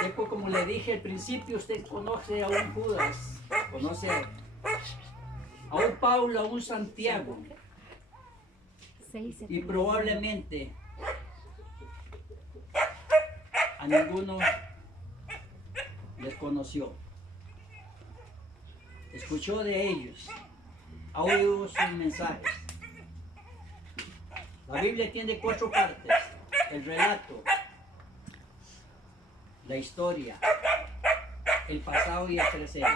Usted, como le dije al principio, usted conoce a un Judas, conoce a un Pablo, a un Santiago, y probablemente a ninguno les conoció. Escuchó de ellos, ha oído sus mensajes. La Biblia tiene 4 partes: el relato, la historia, el pasado y el presente.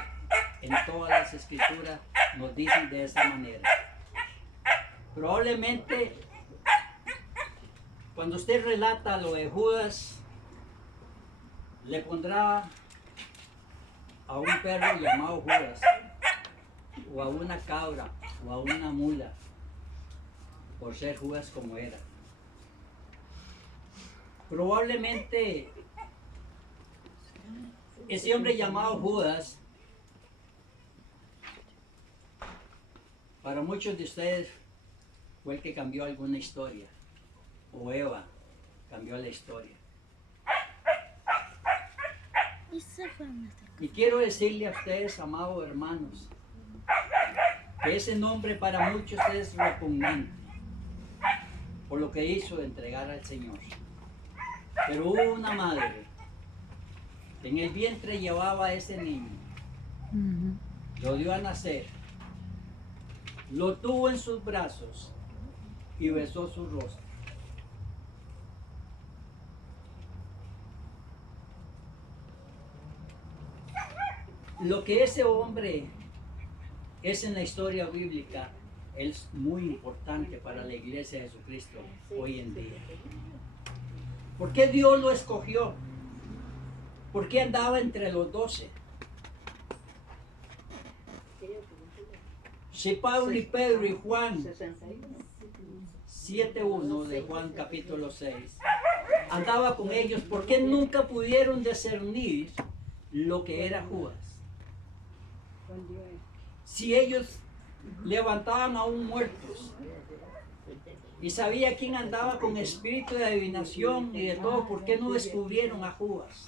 En todas las escrituras nos dicen de esa manera. Probablemente cuando usted relata lo de Judas, le pondrá a un perro llamado Judas, o a una cabra, o a una mula, por ser Judas como era. Probablemente ese hombre llamado Judas, para muchos de ustedes, fue el que cambió alguna historia, o Eva cambió la historia. Y quiero decirle a ustedes, amados hermanos, que ese nombre para muchos es repugnante por lo que hizo de entregar al Señor. Pero hubo una madre que en el vientre llevaba a ese niño, lo dio a nacer, lo tuvo en sus brazos y besó su rostro. Lo que ese hombre es en la historia bíblica es muy importante para la iglesia de Jesucristo hoy en día. ¿Por qué Dios lo escogió? ¿Por qué andaba entre los 12? Si Pablo y Pedro y Juan 7:1 de Juan capítulo 6 andaba con ellos, ¿por qué nunca pudieron discernir lo que era Judas? Si ellos levantaban a un muerto y sabía quién andaba con espíritu de adivinación y de todo, ¿por qué no descubrieron a Judas?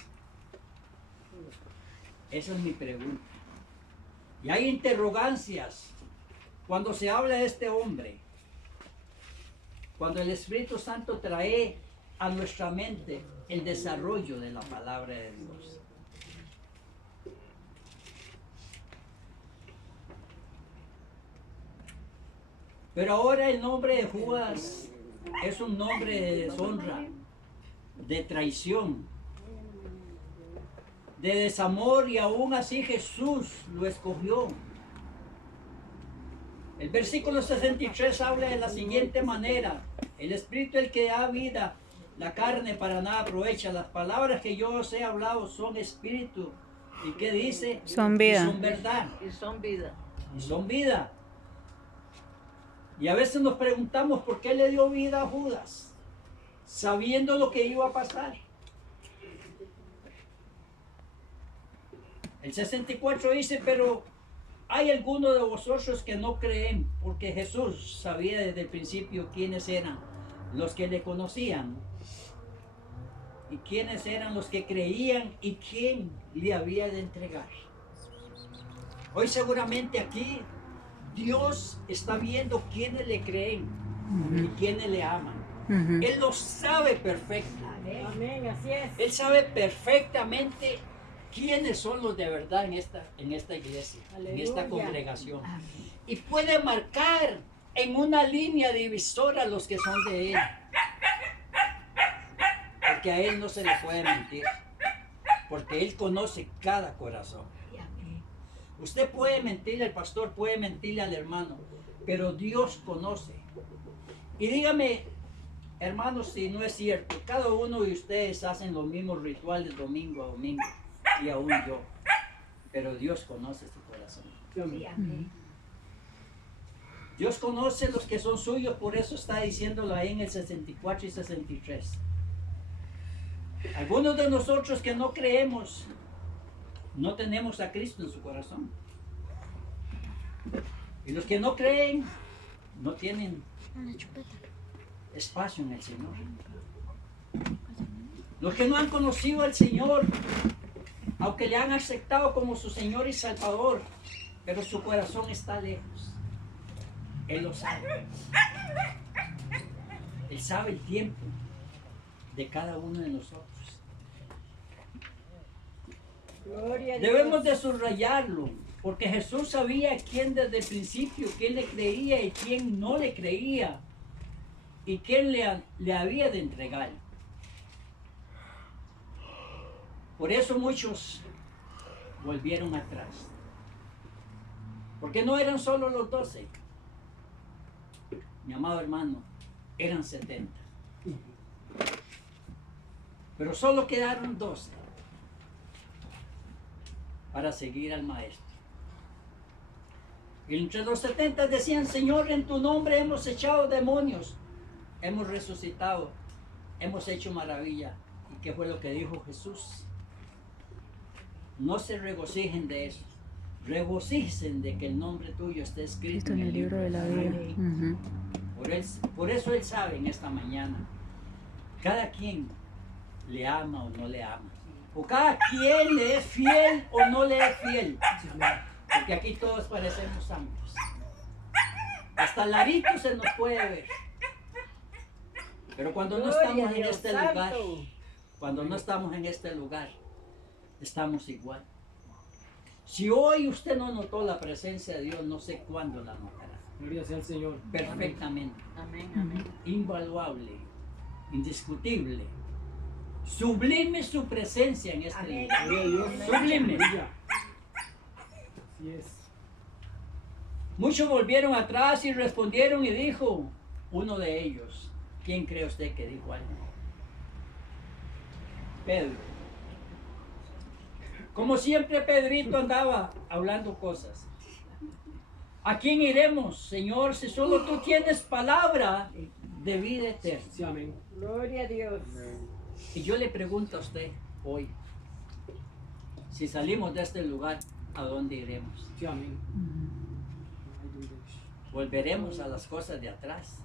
Esa es mi pregunta. Y hay interrogancias cuando se habla de este hombre, cuando el Espíritu Santo trae a nuestra mente el desarrollo de la palabra de Dios. Pero ahora el nombre de Judas es un nombre de deshonra, de traición, de desamor, y aún así Jesús lo escogió. El versículo 63 habla de la siguiente manera: el Espíritu es el que da vida, la carne para nada aprovecha. Las palabras que yo os he hablado son espíritu. ¿Y qué dice? Son vida. Y son verdad. Y son vida. Y son vida. Y a veces nos preguntamos por qué le dio vida a Judas, sabiendo lo que iba a pasar. El 64 dice: pero hay algunos de vosotros que no creen, porque Jesús sabía desde el principio quiénes eran los que le conocían, y quiénes eran los que creían y quién le había de entregar. Hoy seguramente aquí Dios está viendo quiénes le creen y quiénes le aman. Él lo sabe perfectamente. Amén, así es. Él sabe perfectamente quiénes son los de verdad en esta iglesia, en esta congregación. Y puede marcar en una línea divisora los que son de Él. Porque a Él no se le puede mentir. Porque Él conoce cada corazón. Usted puede mentirle al pastor, puede mentirle al hermano, pero Dios conoce. Y dígame, hermanos, si no es cierto, cada uno de ustedes hacen los mismos rituales domingo a domingo, y aún yo. Pero Dios conoce su corazón. Dios conoce los que son suyos, por eso está diciéndolo ahí en el 64 y 63. Algunos de nosotros que no creemos, no tenemos a Cristo en su corazón. Y los que no creen, no tienen espacio en el Señor. Los que no han conocido al Señor, aunque le han aceptado como su Señor y Salvador, pero su corazón está lejos. Él lo sabe. Él sabe el tiempo de cada uno de nosotros. Gloria a Dios. Debemos de subrayarlo, porque Jesús sabía quién desde el principio, quién le creía y quién no le creía, y quién le había de entregar. Por eso muchos volvieron atrás, porque no eran solo los 12, mi amado hermano, eran 70. Pero solo quedaron 12 para seguir al Maestro. Y entre los 70 decían: Señor, en tu nombre hemos echado demonios, hemos resucitado, hemos hecho maravilla. ¿Y qué fue lo que dijo Jesús? No se regocijen de eso, regocíjense de que el nombre tuyo esté escrito en el libro de la vida. Por eso Él sabe en esta mañana, cada quien le ama o no le ama, o cada quien le es fiel o no le es fiel, porque aquí todos parecemos santos, hasta Larito se nos puede ver, pero cuando no estamos en este lugar, cuando no estamos en este lugar, estamos igual. Si hoy usted no notó la presencia de Dios, no sé cuándo la notará. Gloria sea al Señor. Perfectamente. Amén, amén. Invaluable, indiscutible, sublime su presencia en este Amén. lugar. Gloria a Dios. Sublime. Aleluya. Así es. Muchos volvieron atrás y respondieron y dijo uno de ellos: ¿quién cree usted que dijo algo? Pedro. Como siempre, Pedrito andaba hablando cosas. ¿A quién iremos, Señor, si solo tú tienes palabra de vida eterna? Sí, amén. Gloria a Dios. Y yo le pregunto a usted hoy, si salimos de este lugar, ¿a dónde iremos? Sí, amén. ¿Volveremos a las cosas de atrás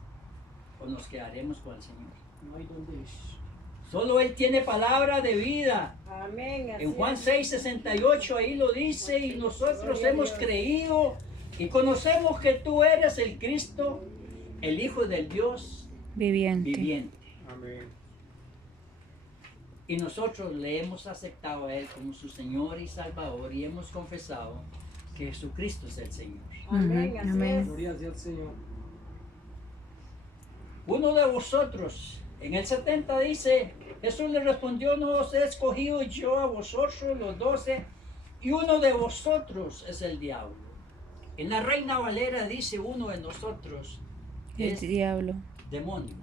o nos quedaremos con el Señor? No hay donde ir. Solo Él tiene palabra de vida. Amén. así En Juan es. 6:68 ahí lo dice: y nosotros Gloria a hemos Dios. creído y conocemos que tú eres el Cristo, el Hijo del Dios viviente. Amén. Y nosotros le hemos aceptado a Él como su Señor y Salvador y hemos confesado que Jesucristo es el Señor. Amén. Así Amén. es. Gloria sea al Señor. Uno de vosotros, en el 70 dice, Jesús le respondió: no os he escogido yo a vosotros los 12, y uno de vosotros es el diablo. En la Reina Valera dice: uno de nosotros El es diablo. demonio.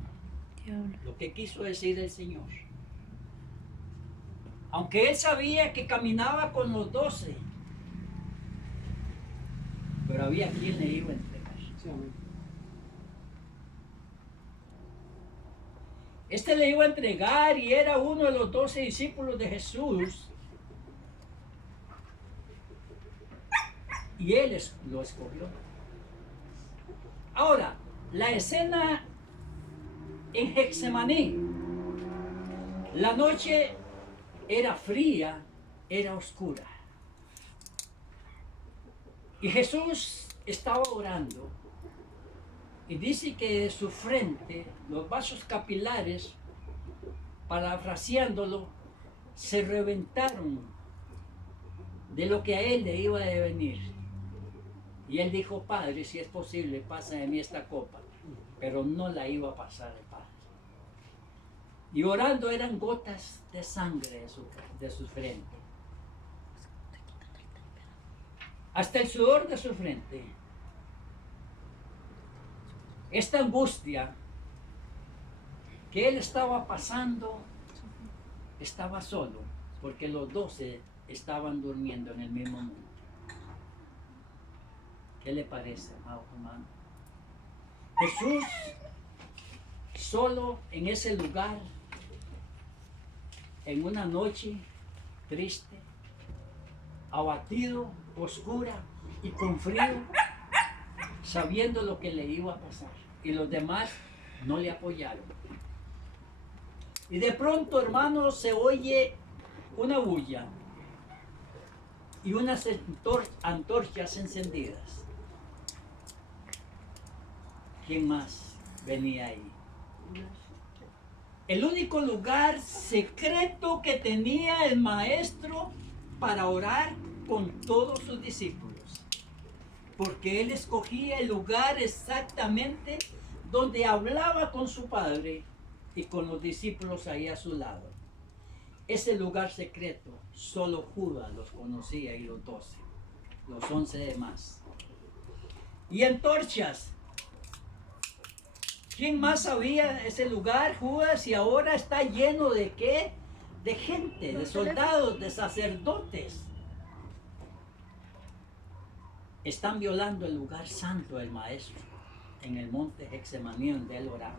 Diablo. Lo que quiso decir el Señor. Aunque él sabía que caminaba con los 12, pero había quien le iba a entregar. Sí, amén. Este le iba a entregar y era uno de los 12 discípulos de Jesús. Y él lo escogió. Ahora, la escena en Getsemaní. La noche era fría, era oscura. Y Jesús estaba orando. Y dice que de su frente, los vasos capilares, parafraseándolo, se reventaron de lo que a él le iba a venir. Y él dijo: Padre, si es posible, pasa de mí esta copa. Pero no la iba a pasar el Padre. Y orando eran gotas de sangre de su frente. Hasta el sudor de su frente. Esta angustia que él estaba pasando, estaba solo, porque los 12 estaban durmiendo en el mismo mundo. ¿Qué le parece, amado hermano? Jesús solo en ese lugar, en una noche triste, abatido, oscura y con frío, sabiendo lo que le iba a pasar, y los demás no le apoyaron. Y de pronto, hermanos, se oye una bulla y unas antorchas encendidas. ¿Quién más venía ahí? El único lugar secreto que tenía el maestro para orar con todos sus discípulos. Porque él escogía el lugar exactamente donde hablaba con su padre y con los discípulos ahí a su lado. Ese lugar secreto solo Judas los conocía y los 12, los 11 demás. Y antorchas. ¿Quién más sabía ese lugar? Judas, y ahora está lleno de ¿qué? De gente, de soldados, de sacerdotes. Están violando el lugar santo del maestro en el monte Getsemaní donde él oraba.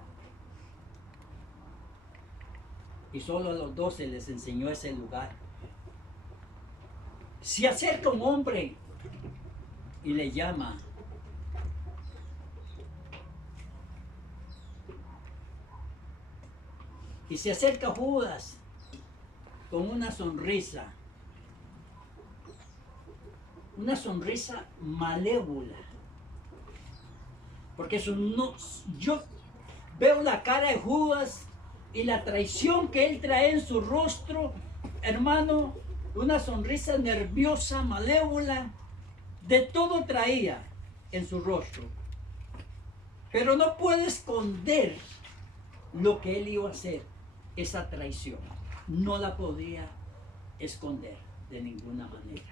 Y solo a los 12 les enseñó ese lugar. Se acerca un hombre y le llama. Y se acerca Judas con una sonrisa malévola. Porque yo veo la cara de Judas y la traición que él trae en su rostro, hermano, una sonrisa nerviosa, malévola, de todo traía en su rostro. Pero no puede esconder lo que él iba a hacer, esa traición. No la podía esconder de ninguna manera.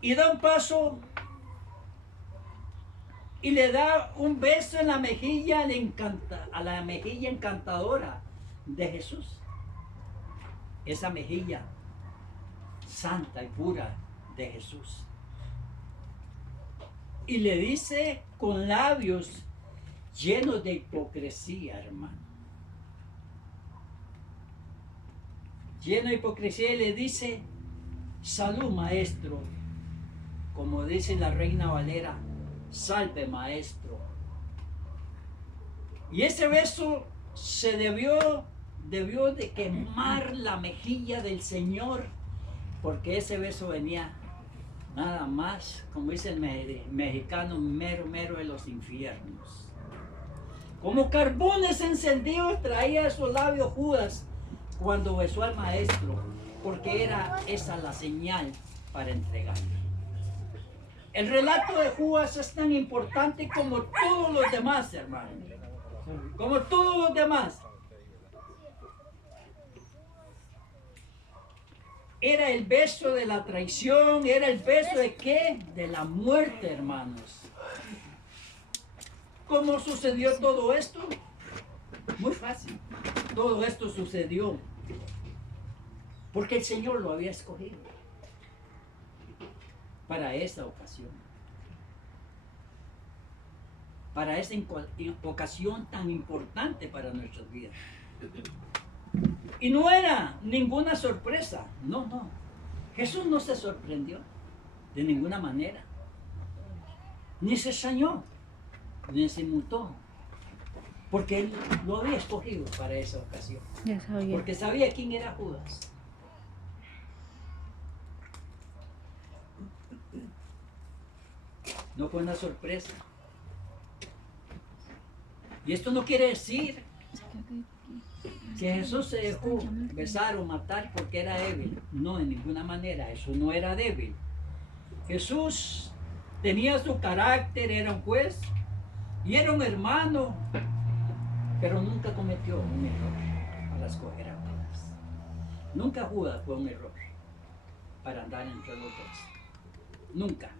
Y da un paso y le da un beso en la mejilla a la mejilla encantadora de Jesús. Esa mejilla santa y pura de Jesús. Y le dice con labios llenos de hipocresía, hermano. Lleno de hipocresía, y le dice: salud, maestro. Como dice la Reina Valera, salve, maestro. Y ese beso se debió de quemar la mejilla del Señor, porque ese beso venía nada más, como dice el mexicano, mero de los infiernos. Como carbones encendidos traía esos labios Judas cuando besó al maestro, porque era esa la señal para entregarle. El relato de Judas es tan importante como todos los demás, hermano. Como todos los demás. Era el beso de la traición, era el beso de ¿qué? De la muerte, hermanos. ¿Cómo sucedió todo esto? Muy fácil. Todo esto sucedió porque el Señor lo había escogido para esa ocasión. Para esa ocasión tan importante para nuestras vidas. Y no era ninguna sorpresa. No. Jesús no se sorprendió de ninguna manera. Ni se extrañó, ni se inmutó. Porque él lo había escogido para esa ocasión. Porque sabía quién era Judas. No fue una sorpresa. Y esto no quiere decir que Jesús se dejó besar o matar porque era débil. No, de ninguna manera. Eso no era débil. Jesús tenía su carácter, era un juez y era un hermano, pero nunca cometió un error para escoger a Judas. Nunca Judas fue un error para andar entre los dos. Nunca.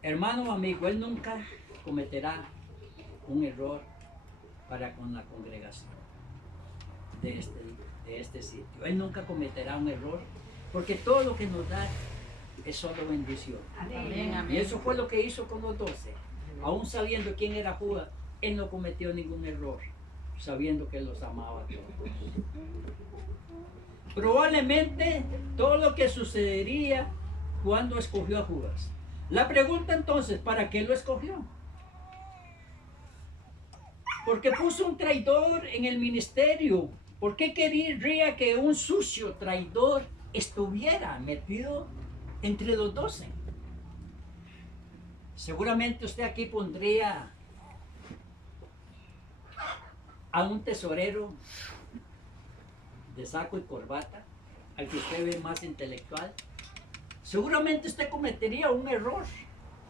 Hermano o amigo, él nunca cometerá un error para con la congregación de este sitio. Él nunca cometerá un error porque todo lo que nos da es solo bendición. Amén. Y eso fue lo que hizo con los 12. Aún sabiendo quién era Judas, él no cometió ningún error, sabiendo que los amaba a todos. Probablemente todo lo que sucedería cuando escogió a Judas. La pregunta entonces, ¿para qué lo escogió? Porque puso un traidor en el ministerio. ¿Por qué quería que un sucio traidor estuviera metido entre los 12? Seguramente usted aquí pondría a un tesorero de saco y corbata, al que usted ve más intelectual. Seguramente usted cometería un error,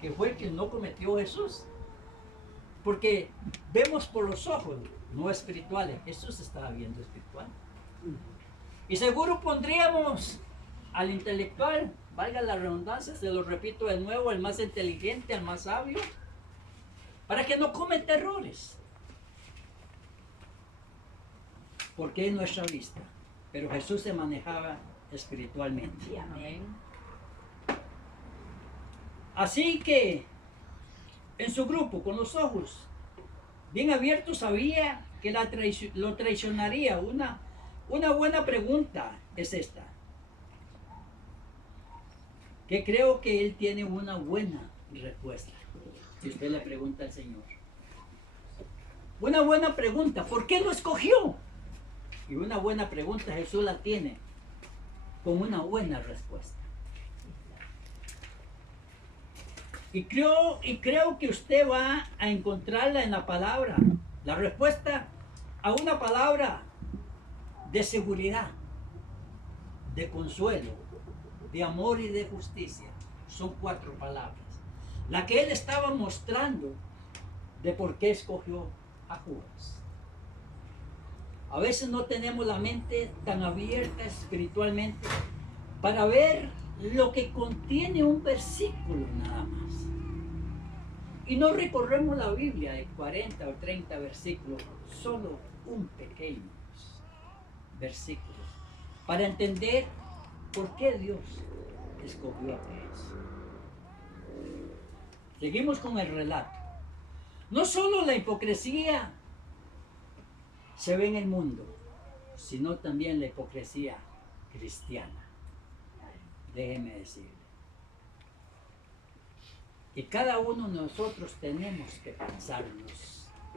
que fue el que no cometió Jesús. Porque vemos por los ojos, no espirituales. Jesús estaba viendo espiritual. Y seguro pondríamos al intelectual, valga la redundancia, se lo repito de nuevo, el más inteligente, al más sabio, para que no cometa errores. Porque es nuestra vista. Pero Jesús se manejaba espiritualmente. Amén. Así que en su grupo, con los ojos bien abiertos, sabía que lo traicionaría. Una buena pregunta es esta. Que creo que él tiene una buena respuesta. Si usted le pregunta al Señor. Una buena pregunta. ¿Por qué lo escogió? Y una buena pregunta Jesús la tiene con una buena respuesta. Y creo que usted va a encontrarla en la palabra. La respuesta a una palabra de seguridad, de consuelo, de amor y de justicia. Son 4 palabras. La que él estaba mostrando de por qué escogió a Judas. A veces no tenemos la mente tan abierta espiritualmente para ver lo que contiene un versículo nada más. Y no recorremos la Biblia de 40 o 30 versículos, solo un pequeño versículo, para entender por qué Dios escogió a Judas. Seguimos con el relato. No solo la hipocresía se ve en el mundo, sino también la hipocresía cristiana. Déjeme decirle. Y cada uno de nosotros tenemos que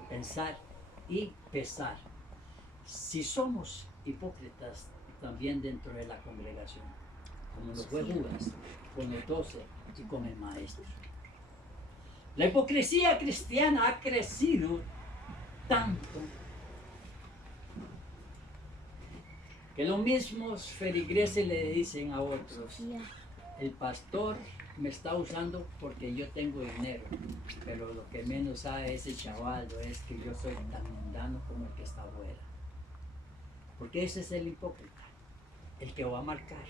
pensar y pesar si somos hipócritas también dentro de la congregación, como lo fue Judas, con los 12 y con el maestro. La hipocresía cristiana ha crecido tanto que los mismos feligreses le dicen a otros: el pastor me está usando porque yo tengo dinero, pero lo que menos sabe ese chaval es que yo soy tan mundano como el que está afuera. Porque ese es el hipócrita, el que va a marcar,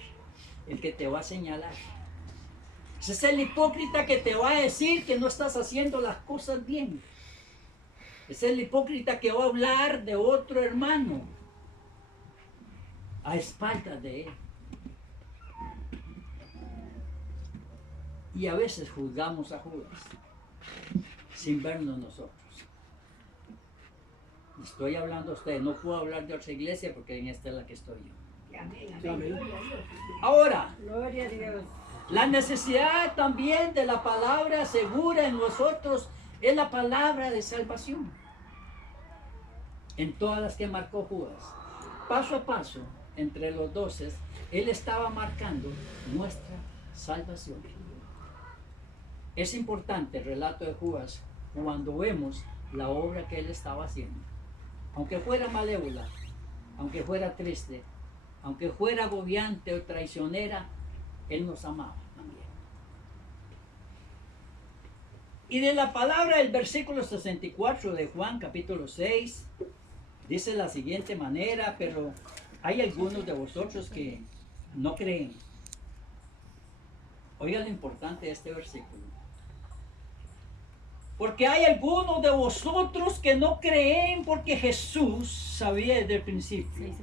el que te va a señalar. Ese es el hipócrita que te va a decir que no estás haciendo las cosas bien. Es el hipócrita que va a hablar de otro hermano a espaldas de él. Y a veces juzgamos a Judas sin vernos nosotros. Estoy hablando a ustedes, no puedo hablar de otra iglesia porque en esta es la que estoy yo. Amén. Ahora, Gloria a Dios. la necesidad también de la palabra segura en nosotros es la palabra de salvación. En todas las que marcó Judas, paso a paso, entre los 12, él estaba marcando nuestra salvación. Es importante el relato de Judas cuando vemos la obra que él estaba haciendo. Aunque fuera malévola, aunque fuera triste, aunque fuera agobiante o traicionera, él nos amaba también. Y de la palabra del versículo 64 de Juan capítulo 6, dice de la siguiente manera: pero hay algunos de vosotros que no creen. Oiga lo importante de este versículo. Porque hay algunos de vosotros que no creen, porque Jesús sabía desde el principio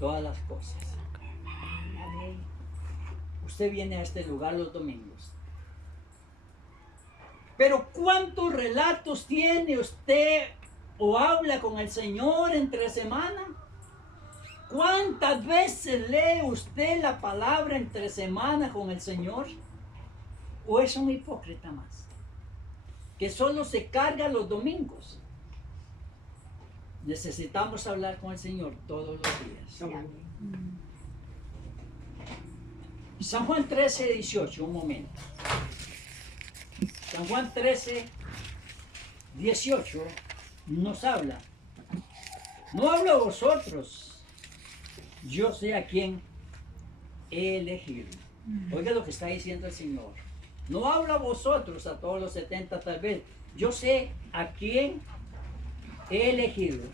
todas las cosas. Amén. Usted viene a este lugar los domingos. Pero ¿cuántos relatos tiene usted o habla con el Señor entre semana? ¿Cuántas veces lee usted la palabra entre semana con el Señor? ¿O es un hipócrita más, que solo se carga los domingos? Necesitamos hablar con el Señor todos los días. Amén. San Juan 13, 18, un momento. San Juan 13, 18 nos habla. No hablo a vosotros, yo sé a quién he elegido. Oiga lo que está diciendo el Señor. No hablo a vosotros, a todos los 70 tal vez. Yo sé a quién he elegido.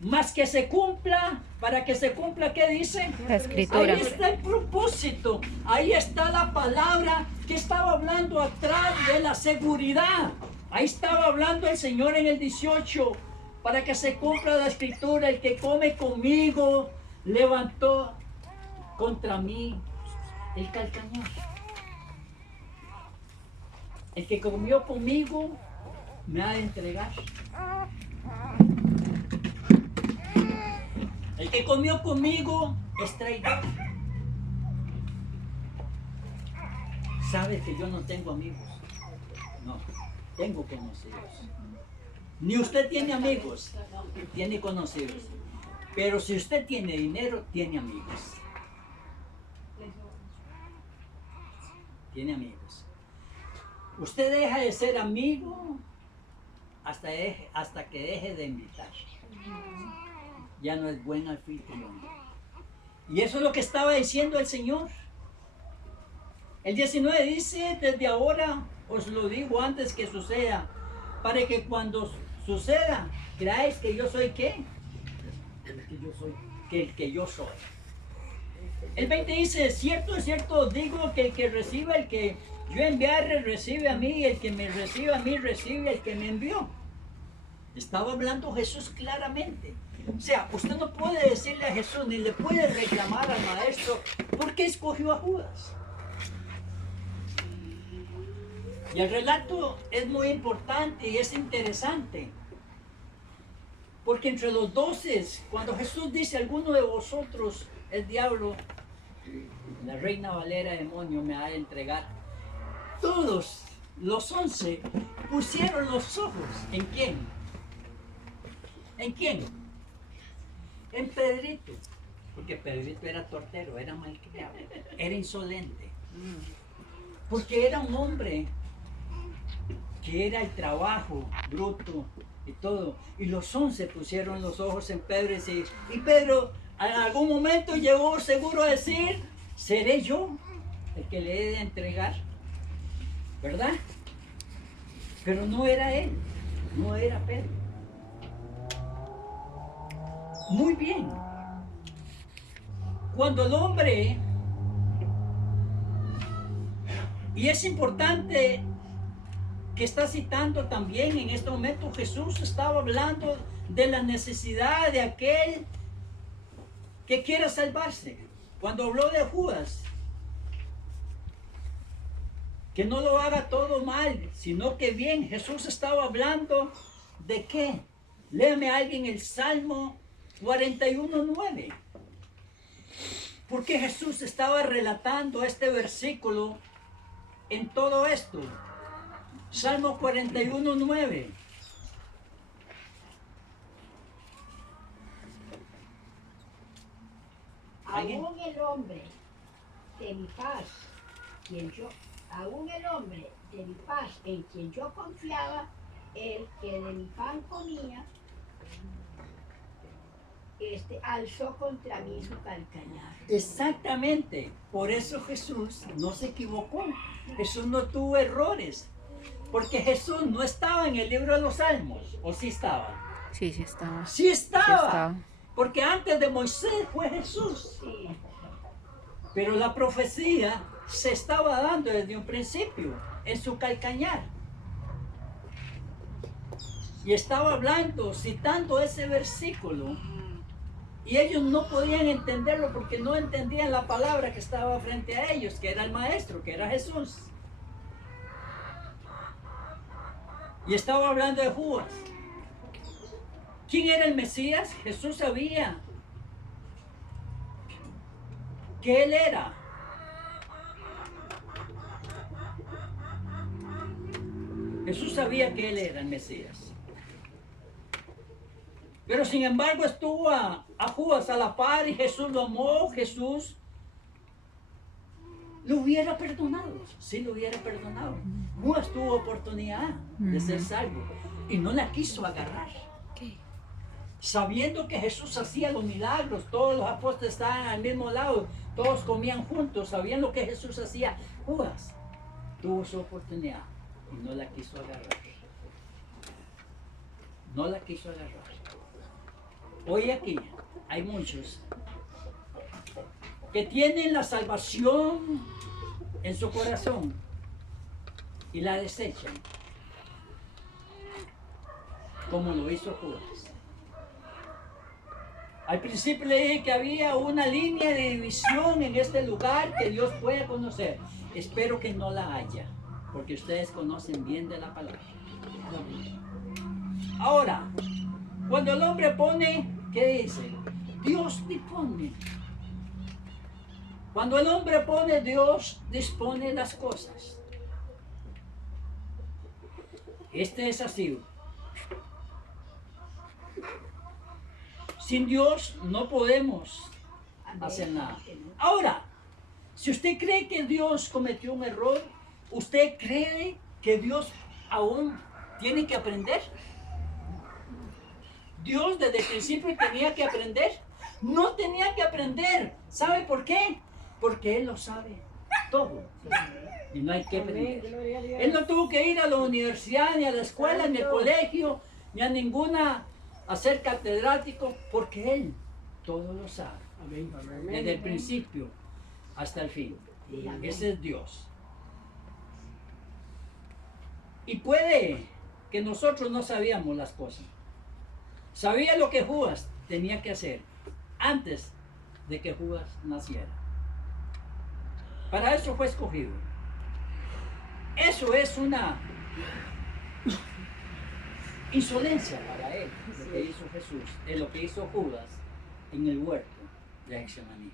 Más que se cumpla, para que se cumpla, ¿qué dice? La escritura. Ahí está el propósito, ahí está la palabra que estaba hablando atrás de la seguridad. Ahí estaba hablando el Señor en el 18, para que se cumpla la escritura, el que come conmigo levantó contra mí el calcañar. El que comió conmigo me ha de entregar. El que comió conmigo es traidor. Sabe que yo no tengo amigos. No, tengo conocidos. Ni usted tiene amigos, tiene conocidos. Pero si usted tiene dinero, tiene amigos. Tiene amigos. Usted deja de ser amigo hasta que deje de invitar. Ya no es buen anfitrión. Y eso es lo que estaba diciendo el Señor. El 19 dice, desde ahora os lo digo antes que suceda, para que cuando suceda, creáis que yo soy ¿qué? El que yo soy. El 20 dice, es cierto, os digo que el que reciba, el que yo enviaré, recibe a mí, y el que me recibe a mí, recibe al que me envió. Estaba hablando Jesús claramente. O sea, usted no puede decirle a Jesús, ni le puede reclamar al maestro, ¿por qué escogió a Judas? Y el relato es muy importante y es interesante. Porque entre los 12, cuando Jesús dice, alguno de vosotros, el diablo, la Reina Valera, demonio, me ha de entregar. Todos los 11 pusieron los ojos, ¿en quién? ¿En quién? En Pedrito. Porque Pedrito era tortero, era malcriado, era insolente. Porque era un hombre que era el trabajo bruto y todo. Y los 11 pusieron los ojos en Pedro y Pedro en algún momento llegó seguro a decir, ¿seré yo el que le he de entregar? ¿Verdad? Pero no era él, no era Pedro. Muy bien. Cuando el hombre, y es importante que está citando también en este momento, Jesús estaba hablando de la necesidad de aquel que quiera salvarse. Cuando habló de Judas, que no lo haga todo mal, sino que bien. Jesús estaba hablando de qué. Léame a alguien el Salmo 41:9. Porque Jesús estaba relatando este versículo en todo esto. Salmo 41:9. ¿Alguien? Aún el hombre de mi paz, aún el hombre de mi paz en quien yo confiaba, el que de mi pan comía, alzó contra mí su calcañar. Exactamente. Por eso Jesús no se equivocó. Jesús no tuvo errores. Porque Jesús no estaba en el libro de los Salmos. ¿O sí estaba? Sí, sí estaba. Sí estaba. Sí estaba. Porque antes de Moisés fue Jesús. Sí. Pero la profecía se estaba dando desde un principio en su calcañar. Y estaba hablando, citando ese versículo. Y ellos no podían entenderlo porque no entendían la palabra que estaba frente a ellos, que era el maestro, que era Jesús. Y estaba hablando de Judas. ¿Quién era el Mesías? Jesús sabía que él era. Jesús sabía que él era el Mesías. Pero sin embargo estuvo a Judas a la par y Jesús lo amó. Jesús lo hubiera perdonado, sí lo hubiera perdonado. Judas tuvo oportunidad de ser salvo y no la quiso agarrar. Sabiendo que Jesús hacía los milagros, todos los apóstoles estaban al mismo lado, todos comían juntos, sabían lo que Jesús hacía. Judas tuvo su oportunidad y no la quiso agarrar. No la quiso agarrar. Hoy aquí hay muchos que tienen la salvación en su corazón y la desechan, como lo hizo Judas. Al principio le dije que había una línea de división en este lugar que Dios puede conocer. Espero que no la haya, porque ustedes conocen bien de la palabra. Ahora, cuando el hombre pone, ¿qué dice? Dios dispone. Cuando el hombre pone, Dios dispone las cosas. Este es así. Sin Dios no podemos hacer nada. Ahora, si usted cree que Dios cometió un error, ¿usted cree que Dios aún tiene que aprender? Dios desde el principio tenía que aprender. No tenía que aprender. ¿Sabe por qué? Porque Él lo sabe todo. Y no hay que aprender. Él no tuvo que ir a la universidad, ni a la escuela, ni al colegio, ni a ninguna, a ser catedrático, porque Él todo lo sabe. Desde el principio hasta el fin. Ese es Dios. Y puede que nosotros no sabíamos las cosas. Sabía lo que Judas tenía que hacer antes de que Judas naciera. Para eso fue escogido. Eso es una insolencia para él, lo que hizo Jesús, es lo que hizo Judas en el huerto de Getsemaní.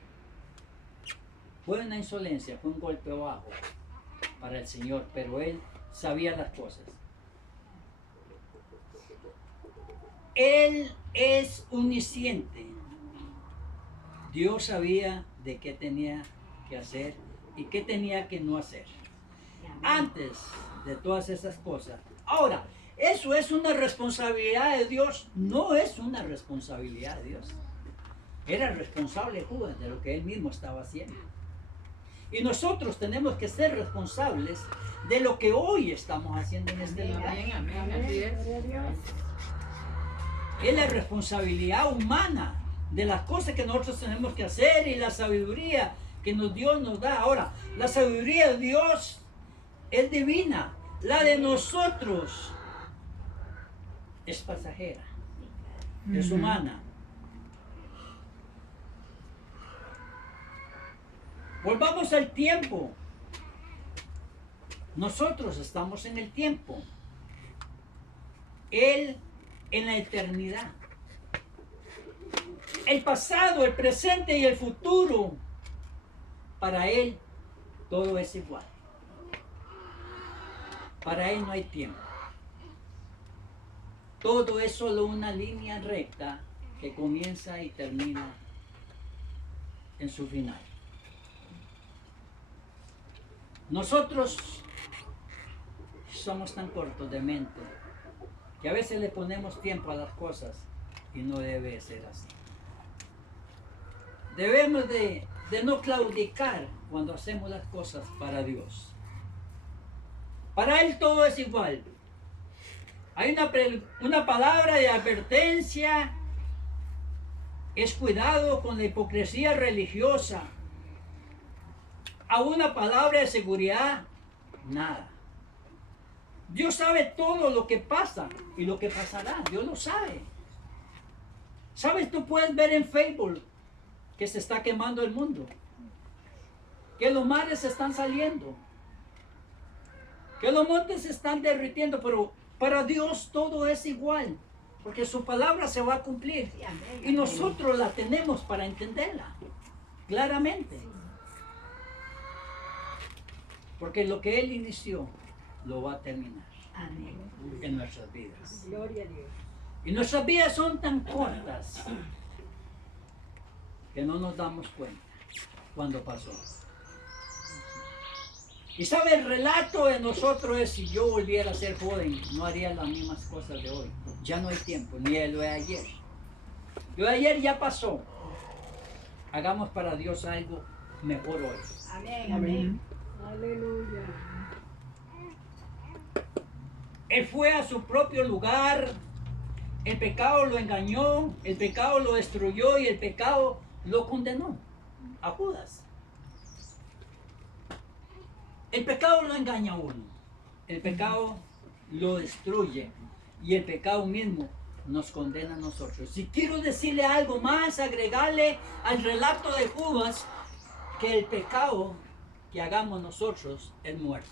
Fue una insolencia, fue un golpe bajo para el Señor, pero él sabía las cosas. Él es omnisciente. Dios sabía de qué tenía que hacer y qué tenía que no hacer antes de todas esas cosas. Ahora, ¿eso es una responsabilidad de Dios? No es una responsabilidad de Dios. Era responsable Judas de lo que él mismo estaba haciendo. Y nosotros tenemos que ser responsables de lo que hoy estamos haciendo en este lugar. Es la responsabilidad humana de las cosas que nosotros tenemos que hacer y la sabiduría que Dios nos da. Ahora, la sabiduría de Dios es divina. La de nosotros es pasajera, es humana. Volvamos al tiempo. Nosotros estamos en el tiempo. Él en la eternidad. El pasado, el presente y el futuro. Para Él todo es igual. Para Él no hay tiempo. Todo es solo una línea recta que comienza y termina en su final. Nosotros somos tan cortos de mente que a veces le ponemos tiempo a las cosas y no debe ser así. Debemos de no claudicar cuando hacemos las cosas para Dios. Para Él todo es igual. Hay una palabra de advertencia, es cuidado con la hipocresía religiosa. A una palabra de seguridad, nada. Dios sabe todo lo que pasa y lo que pasará. Dios lo sabe. ¿Sabes? Tú puedes ver en Facebook que se está quemando el mundo. Que los mares se están saliendo. Que los montes se están derritiendo. Pero para Dios todo es igual. Porque su palabra se va a cumplir. Y nosotros la tenemos para entenderla. Claramente. Porque lo que Él inició, lo va a terminar. Amén. En nuestras vidas. Gloria a Dios. Y nuestras vidas son tan cortas que no nos damos cuenta cuando pasó. Y sabe, el relato de nosotros es: si yo volviera a ser joven, no haría las mismas cosas de hoy. Ya no hay tiempo, ni de lo de ayer. Lo de ayer ya pasó. Hagamos para Dios algo mejor hoy. Amén, amén. Amén. Aleluya. Él fue a su propio lugar. El pecado lo engañó, el pecado lo destruyó y el pecado lo condenó. A Judas. El pecado lo engaña a uno. El pecado lo destruye. Y el pecado mismo nos condena a nosotros. Si quiero decirle algo más, agregarle al relato de Judas, que el pecado que hagamos nosotros es muerte.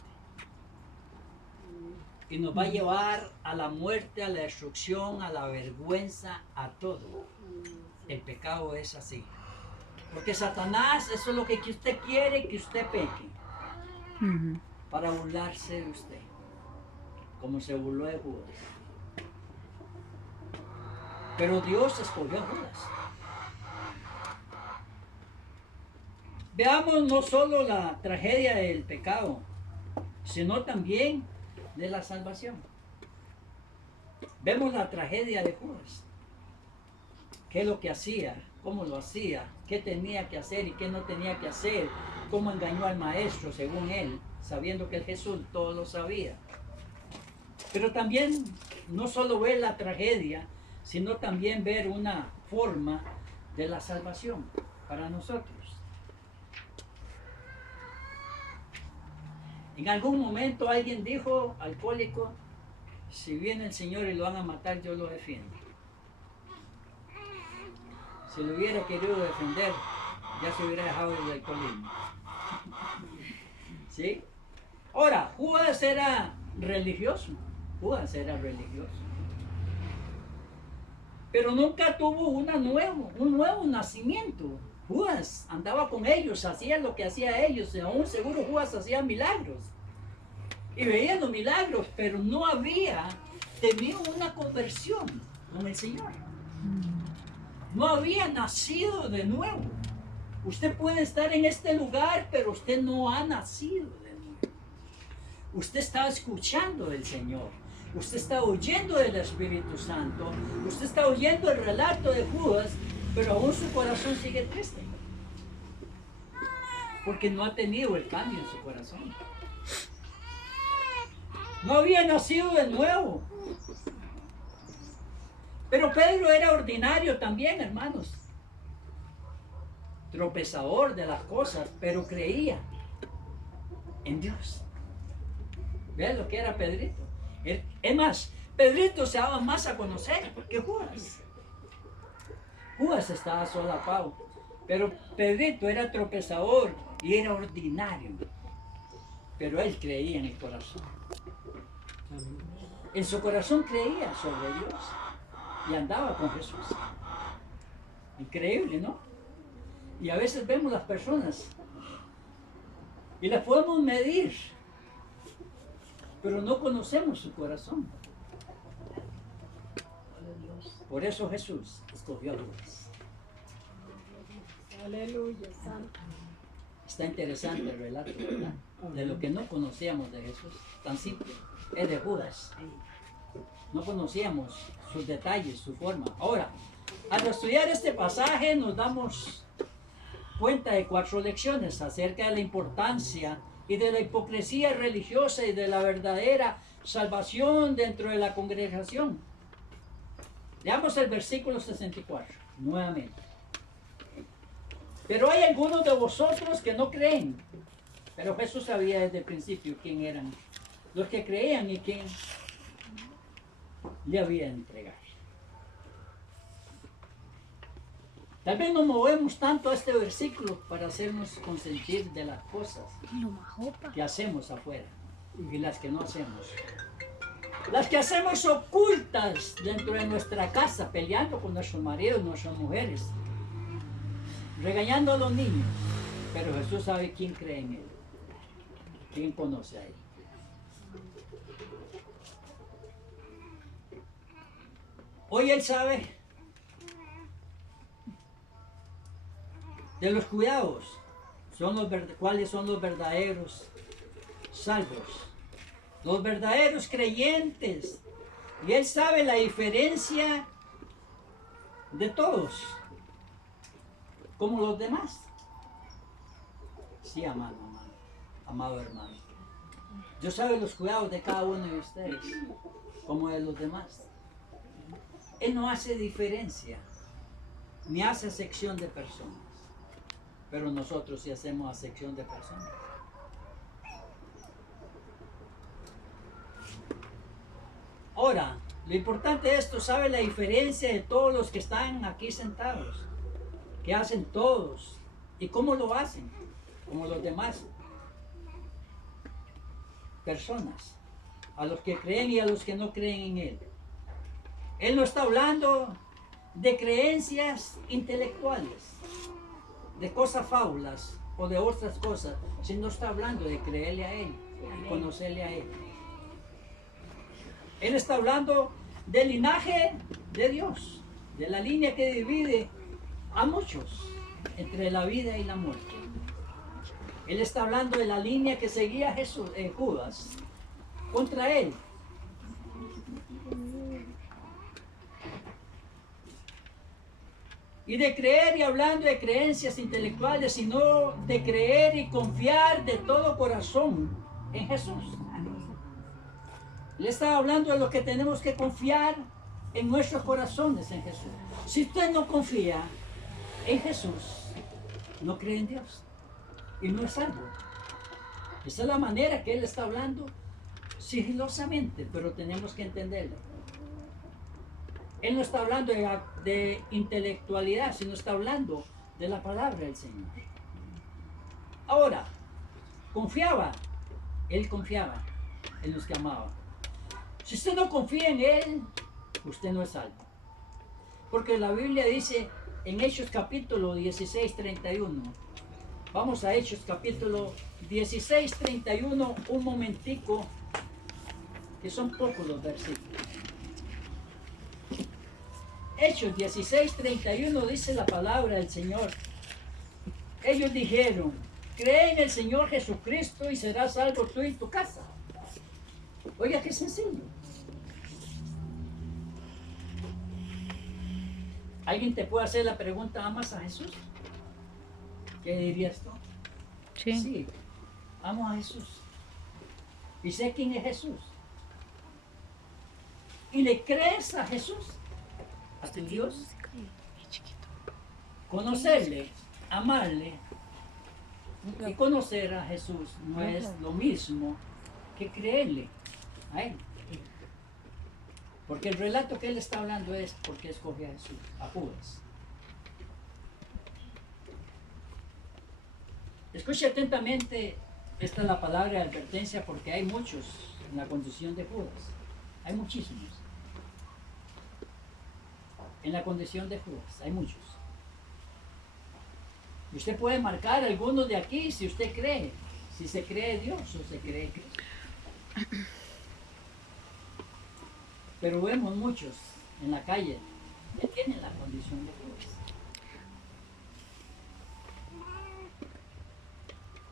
Y nos va a llevar a la muerte, a la destrucción, a la vergüenza, a todo. El pecado es así. Porque Satanás, eso es lo que usted quiere, que usted peque. Para burlarse de usted. Como se burló de Judas. Pero Dios escogió a Judas. Veamos no solo la tragedia del pecado, sino también de la salvación. Vemos la tragedia de Judas. ¿Qué es lo que hacía? ¿Cómo lo hacía? ¿Qué tenía que hacer y qué no tenía que hacer? ¿Cómo engañó al maestro según él, sabiendo que el Jesús todo lo sabía? Pero también no solo ver la tragedia, sino también ver una forma de la salvación para nosotros. En algún momento alguien dijo, alcohólico: si viene el Señor y lo van a matar, yo lo defiendo. Si lo hubiera querido defender, ya se hubiera dejado el alcoholismo. ¿Sí? Ahora, Judas era religioso. Judas era religioso. Pero nunca tuvo un nuevo nacimiento. Judas andaba con ellos, hacía lo que hacía ellos, y aún seguro Judas hacía milagros. Y veían los milagros, pero no había tenido una conversión con el Señor. No había nacido de nuevo. Usted puede estar en este lugar, pero usted no ha nacido de nuevo. Usted está escuchando del Señor. Usted está oyendo del Espíritu Santo. Usted está oyendo el relato de Judas, pero aún su corazón sigue triste. Porque no ha tenido el cambio en su corazón. No había nacido de nuevo. Pero Pedro era ordinario también, hermanos. Tropezador de las cosas, pero creía en Dios. ¿Vean lo que era Pedrito? Es más, Pedrito se daba más a conocer que Judas. Judas estaba solapado, pero Pedrito era tropezador y era ordinario. Pero él creía en el corazón. En su corazón creía sobre Dios y andaba con Jesús. Increíble, ¿no? Y a veces vemos las personas y las podemos medir, pero no conocemos su corazón. Por eso Jesús escogió a Judas. Aleluya, santo. Está interesante el relato, ¿verdad? De lo que no conocíamos de Jesús. Tan simple. Es de Judas. No conocíamos sus detalles, su forma. Ahora, al estudiar este pasaje nos damos cuenta de 4 lecciones acerca de la importancia y de la hipocresía religiosa y de la verdadera salvación dentro de la congregación. Leamos el versículo 64, nuevamente. Pero hay algunos de vosotros que no creen. Pero Jesús sabía desde el principio quién eran los que creían y quién le había de entregar. Tal vez nos movemos tanto a este versículo para hacernos consentir de las cosas que hacemos afuera y las que no hacemos. Las que hacemos ocultas dentro de nuestra casa, peleando con nuestros maridos, nuestras mujeres, regañando a los niños. Pero Jesús sabe quién cree en Él, quién conoce a Él. Hoy Él sabe de los cuidados, cuáles son los verdaderos salvos, los verdaderos creyentes. Y Él sabe la diferencia de todos, como los demás. Sí, amado hermano. Dios sabe los cuidados de cada uno de ustedes, como de los demás. Él no hace diferencia, ni hace acepción de personas. Pero nosotros sí hacemos acepción de personas. Ahora, lo importante de esto, ¿sabe la diferencia de todos los que están aquí sentados? ¿Qué hacen todos? ¿Y cómo lo hacen? Como los demás personas, a los que creen y a los que no creen en Él. Él no está hablando de creencias intelectuales, de cosas fábulas o de otras cosas, sino está hablando de creerle a Él y conocerle a Él. Él está hablando del linaje de Dios, de la línea que divide a muchos entre la vida y la muerte. Él está hablando de la línea que seguía Judas contra él. Y de creer, y hablando de creencias intelectuales, sino de creer y confiar de todo corazón en Jesús. Le estaba hablando de lo que tenemos que confiar en nuestros corazones en Jesús. Si usted no confía en Jesús, no cree en Dios y no es salvo. Esa es la manera que Él está hablando sigilosamente, pero tenemos que entenderlo. Él no está hablando de intelectualidad, sino está hablando de la palabra del Señor. Ahora, Él confiaba en los que amaba. Si usted no confía en Él, usted no es salvo. Porque la Biblia dice en Hechos capítulo 16, 31. Vamos a Hechos capítulo 16, 31, un momentico, que son pocos los versículos. Hechos 16, 31 dice la palabra del Señor. Ellos dijeron, cree en el Señor Jesucristo y serás salvo tú y tu casa. Oiga, qué sencillo. ¿Alguien te puede hacer la pregunta, ¿amas a Jesús? ¿Qué dirías tú? Sí. Sí, amo a Jesús. Y sé quién es Jesús. ¿Y le crees a Jesús? ¿A tu Dios? Conocerle, amarle y conocer a Jesús no es lo mismo que creerle a Él. Porque el relato que Él está hablando es porque escogió a Jesús, a Judas. Escuche atentamente, esta es la palabra de advertencia porque hay muchos en la condición de Judas. Hay muchísimos. En la condición de Judas, hay muchos. Y usted puede marcar algunos de aquí si usted cree, si se cree Dios o se cree Cristo. Pero vemos muchos en la calle que tienen la condición de Judas.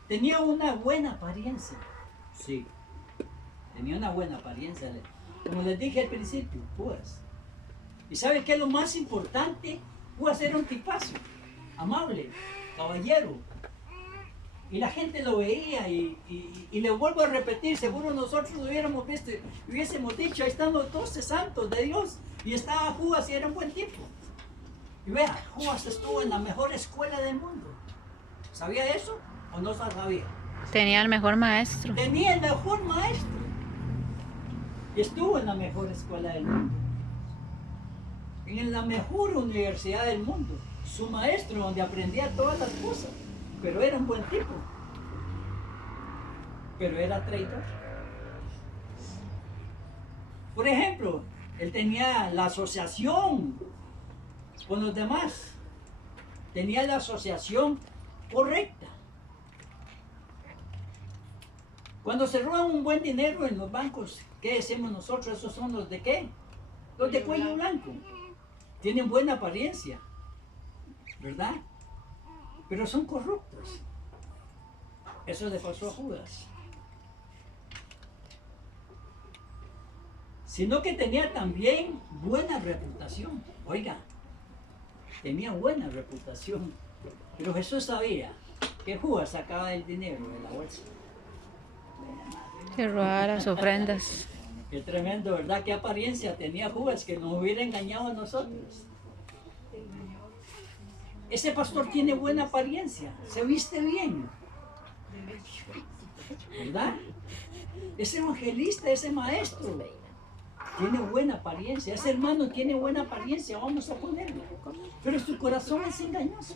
Tenía una buena apariencia. Sí. Tenía una buena apariencia. Como les dije al principio, Judas. ¿Y sabe qué es lo más importante? Judas era un tipazo, amable, caballero. Y la gente lo veía y le vuelvo a repetir, seguro nosotros lo hubiéramos visto y hubiésemos dicho, ahí están los 12 santos de Dios. Y estaba Judas y era un buen tipo. Y vea, Judas estuvo en la mejor escuela del mundo. ¿Sabía eso o no sabía? Tenía el mejor maestro. Tenía el mejor maestro. Y estuvo en la mejor escuela del mundo. En la mejor universidad del mundo. Su maestro donde aprendía todas las cosas. Pero era un buen tipo. Pero era traidor. Por ejemplo, él tenía la asociación con los demás. Tenía la asociación correcta. Cuando se roban un buen dinero en los bancos, ¿qué decimos nosotros? ¿Esos son los de qué? Los de cuello blanco. Tienen buena apariencia, ¿verdad? Pero son corruptos. Eso le pasó a Judas. Sino que tenía también buena reputación. Oiga, tenía buena reputación. Pero Jesús sabía que Judas sacaba el dinero de la bolsa. Que robaba las ofrendas. Qué tremendo, ¿verdad? Qué apariencia tenía Judas que nos hubiera engañado a nosotros. Ese pastor tiene buena apariencia, se viste bien, ¿verdad? Ese evangelista, ese maestro, tiene buena apariencia. Ese hermano tiene buena apariencia, vamos a ponerlo. Pero su corazón es engañoso,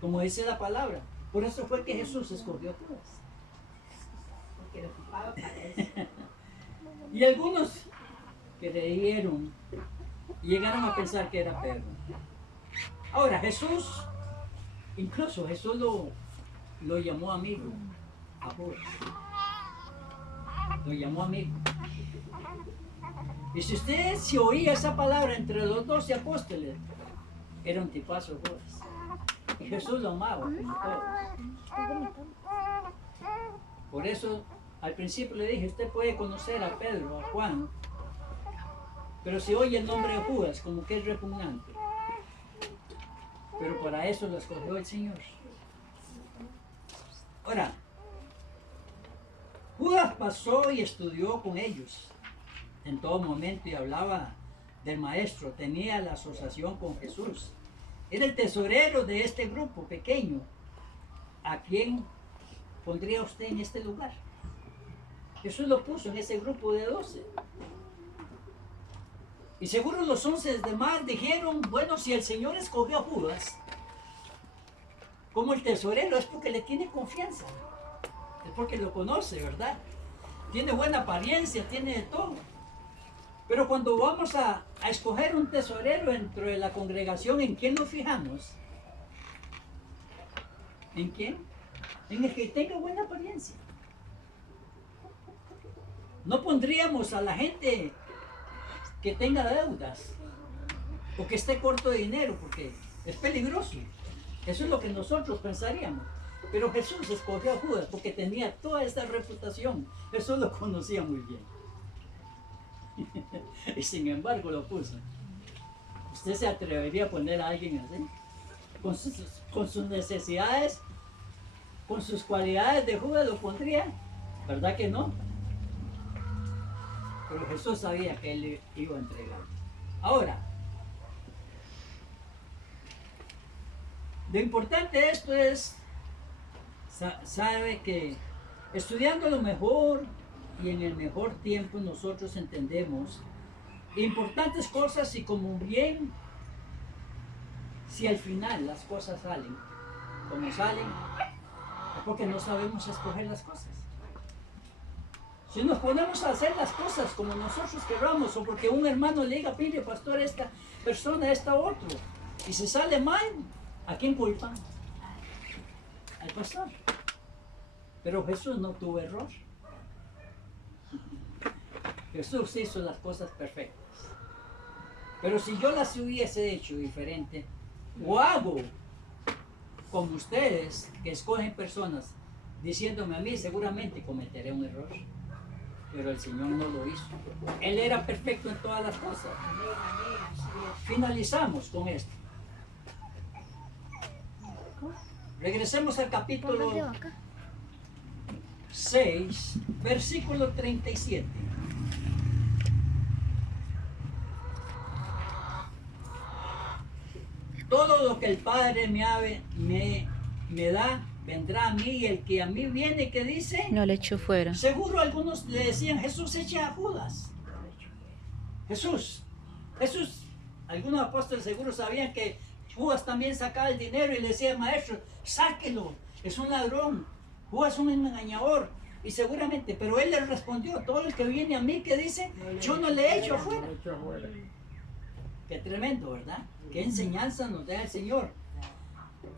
como dice la palabra. Por eso fue que Jesús escogió a Judas. Porque lo ocupaba para eso. Y algunos creyeron y llegaron a pensar que era Pedro. Ahora Jesús, incluso Jesús lo llamó amigo a Judas. Lo llamó amigo. Y si usted se oía esa palabra entre los 12 apóstoles, era un tipazo Judas. Y Jesús lo amaba como todo. Por eso al principio le dije, usted puede conocer a Pedro, a Juan, pero si oye el nombre de Judas, como que es repugnante. Pero para eso lo escogió el Señor. Ahora, Judas pasó y estudió con ellos en todo momento y hablaba del maestro, tenía la asociación con Jesús. Era el tesorero de este grupo pequeño. ¿A quién pondría usted en este lugar? Jesús lo puso en ese grupo de 12. Y seguro los 11 demás dijeron, bueno, si el Señor escogió a Judas como el tesorero, es porque le tiene confianza. Es porque lo conoce, ¿verdad? Tiene buena apariencia, tiene de todo. Pero cuando vamos a escoger un tesorero dentro de la congregación, ¿en quién nos fijamos? ¿En quién? En el que tenga buena apariencia. No pondríamos a la gente que tenga deudas o que esté corto de dinero porque es peligroso. Eso es lo que nosotros pensaríamos. Pero Jesús escogió a Judas porque tenía toda esta reputación. Jesús lo conocía muy bien. Y sin embargo lo puso. ¿Usted se atrevería a poner a alguien así? Con sus necesidades, con sus cualidades de Judas lo pondría. ¿Verdad que no? Pero Jesús sabía que él le iba a entregar. Ahora, lo importante de esto es, sabe que estudiando lo mejor y en el mejor tiempo nosotros entendemos importantes cosas y como bien, si al final las cosas salen como salen, es porque no sabemos escoger las cosas. Si nos ponemos a hacer las cosas como nosotros queramos, o porque un hermano le diga, pide pastor, esta persona, esta otro, y se sale mal, ¿a quién culpan? Al pastor. Pero Jesús no tuvo error. Jesús hizo las cosas perfectas. Pero si yo las hubiese hecho diferente, o hago como ustedes, que escogen personas, diciéndome a mí, seguramente cometeré un error. Pero el Señor no lo hizo. Él era perfecto en todas las cosas. Finalizamos con esto. Regresemos al capítulo 6, versículo 37. Todo lo que el Padre me da, vendrá a mí, y el que a mí viene, ¿qué dice? No le echó fuera. Seguro algunos le decían, Jesús echa a Judas. Jesús, algunos apóstoles seguro sabían que Judas también sacaba el dinero y le decía, maestro, sáquelo, es un ladrón, Judas es un engañador. Y seguramente, pero él le respondió, todo el que viene a mí, ¿qué dice? Yo no le echo afuera. Qué tremendo, ¿verdad? Qué enseñanza nos da el Señor.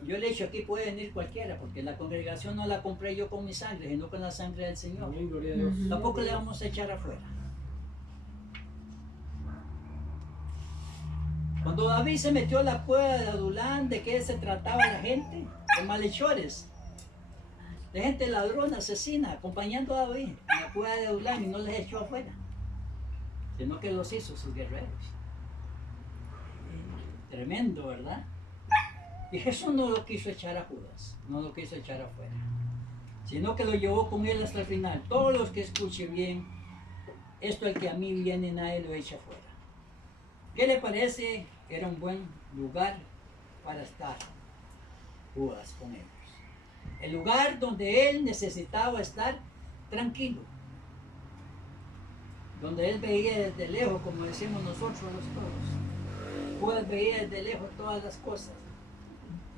Yo le he dicho, aquí puede venir cualquiera, porque la congregación no la compré yo con mi sangre, sino con la sangre del Señor. Amén, gloria a Dios. Tampoco le vamos a echar afuera. Cuando David se metió a la cueva de Adulán, ¿de qué se trataba la gente? De malhechores, de gente ladrona, asesina, acompañando a David en la cueva de Adulán y no les echó afuera, sino que los hizo sus guerreros. Tremendo, ¿verdad? Y Jesús no lo quiso echar a Judas, no lo quiso echar afuera, sino que lo llevó con él hasta el final. Todos los que escuchen bien, esto el que a mí viene, nadie lo echa afuera. ¿Qué le parece? Era un buen lugar para estar Judas con ellos. El lugar donde él necesitaba estar tranquilo. Donde él veía desde lejos, como decimos nosotros los todos. Judas veía desde lejos todas las cosas.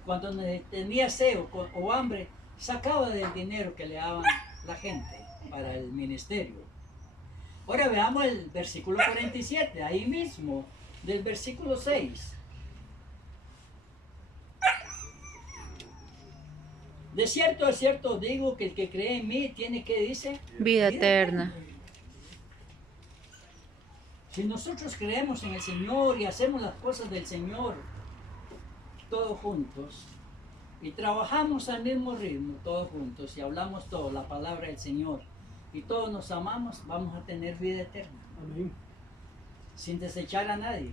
Cuando tenía sed o hambre, sacaba del dinero que le daban la gente para el ministerio. Ahora veamos el versículo 47, ahí mismo, del versículo 6. De cierto digo que el que cree en mí tiene que, dice, Vida eterna. Si nosotros creemos en el Señor y hacemos las cosas del Señor, todos juntos, y trabajamos al mismo ritmo, todos juntos, y hablamos todo, la palabra del Señor, y todos nos amamos, vamos a tener vida eterna. Amén. Sin desechar a nadie.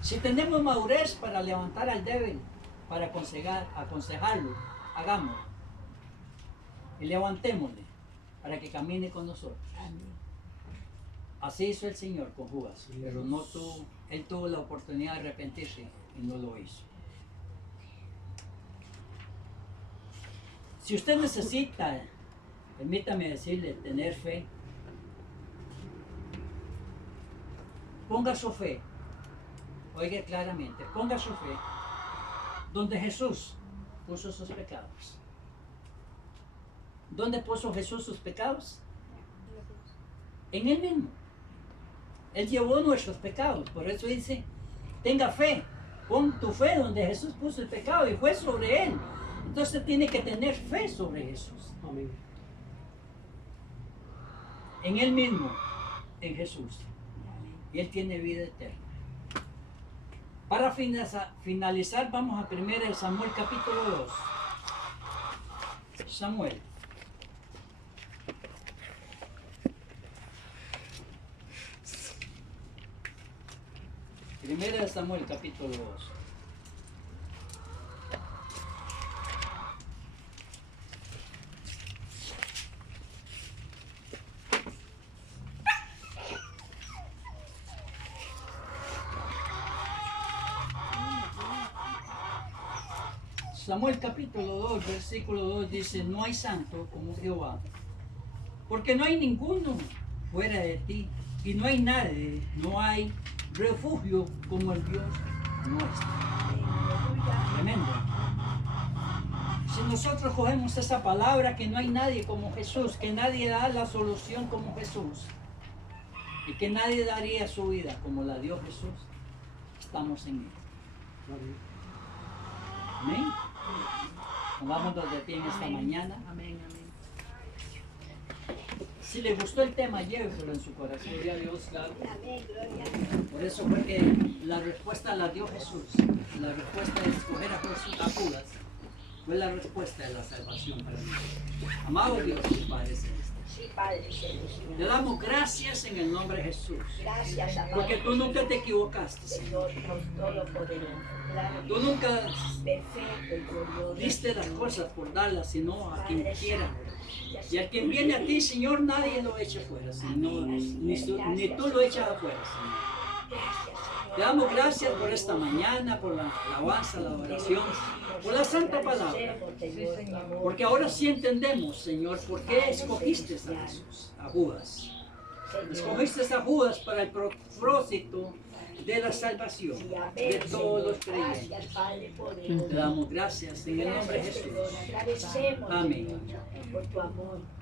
Si tenemos madurez para levantar al débil, para aconsejarlo, hagámoslo. Y levantémosle para que camine con nosotros. Así hizo el Señor con Judas, pero no tuvo, él tuvo la oportunidad de arrepentirse y no lo hizo. Si usted necesita, permítame decirle, tener fe, ponga su fe, oiga claramente, ponga su fe donde Jesús puso sus pecados. ¿Dónde puso Jesús sus pecados? En Él mismo. Él llevó nuestros pecados, por eso dice, tenga fe, pon tu fe donde Jesús puso el pecado y fue sobre Él. Entonces tiene que tener fe sobre Jesús. Amén. En Él mismo, en Jesús. Y Él tiene vida eterna. Para finalizar, vamos a 1 Samuel capítulo 2. Samuel. Primera de Samuel capítulo 2. Samuel capítulo 2, versículo 2 dice, no hay santo como Jehová, porque no hay ninguno fuera de ti, y no hay nadie, no hay refugio como el Dios nuestro. Tremendo. Si nosotros cogemos esa palabra, que no hay nadie como Jesús, que nadie da la solución como Jesús, y que nadie daría su vida como la dio Jesús, estamos en Él. Amén. Pongámonos de pie en esta mañana. Amén, amén. Si le gustó el tema, lléveselo en su corazón. Gloria a Dios, claro. Amén, gloria a Dios. Por eso fue que la respuesta la dio Jesús. La respuesta de escoger a Judas fue la respuesta de la salvación para mí. Amado Dios y Padre Celestial, Sí, Padre Celestial. te damos gracias en el nombre de Jesús. Gracias, amado. Porque tú nunca te equivocaste, Señor. Señor Dios Todopoderoso. Claro. Tú nunca Perfecto y glorioso. diste las cosas por darlas, sino a quien Padre quiera. Santo. Y al quien viene a ti, Señor, nadie lo echa afuera, sino, ni tú lo echas afuera, Señor. Gracias, Señor. Te damos gracias por esta mañana, por la alabanza, la adoración, por la santa palabra. Porque ahora sí entendemos, Señor, por qué escogiste a Jesús, a Judas. Escogiste a Judas para el propósito de la salvación de todos los creyentes. Gracias, Padre poderoso. Te damos gracias en el nombre de Gracias, Jesús. Señor. Agradecemos, Amén. Señor, por tu amor.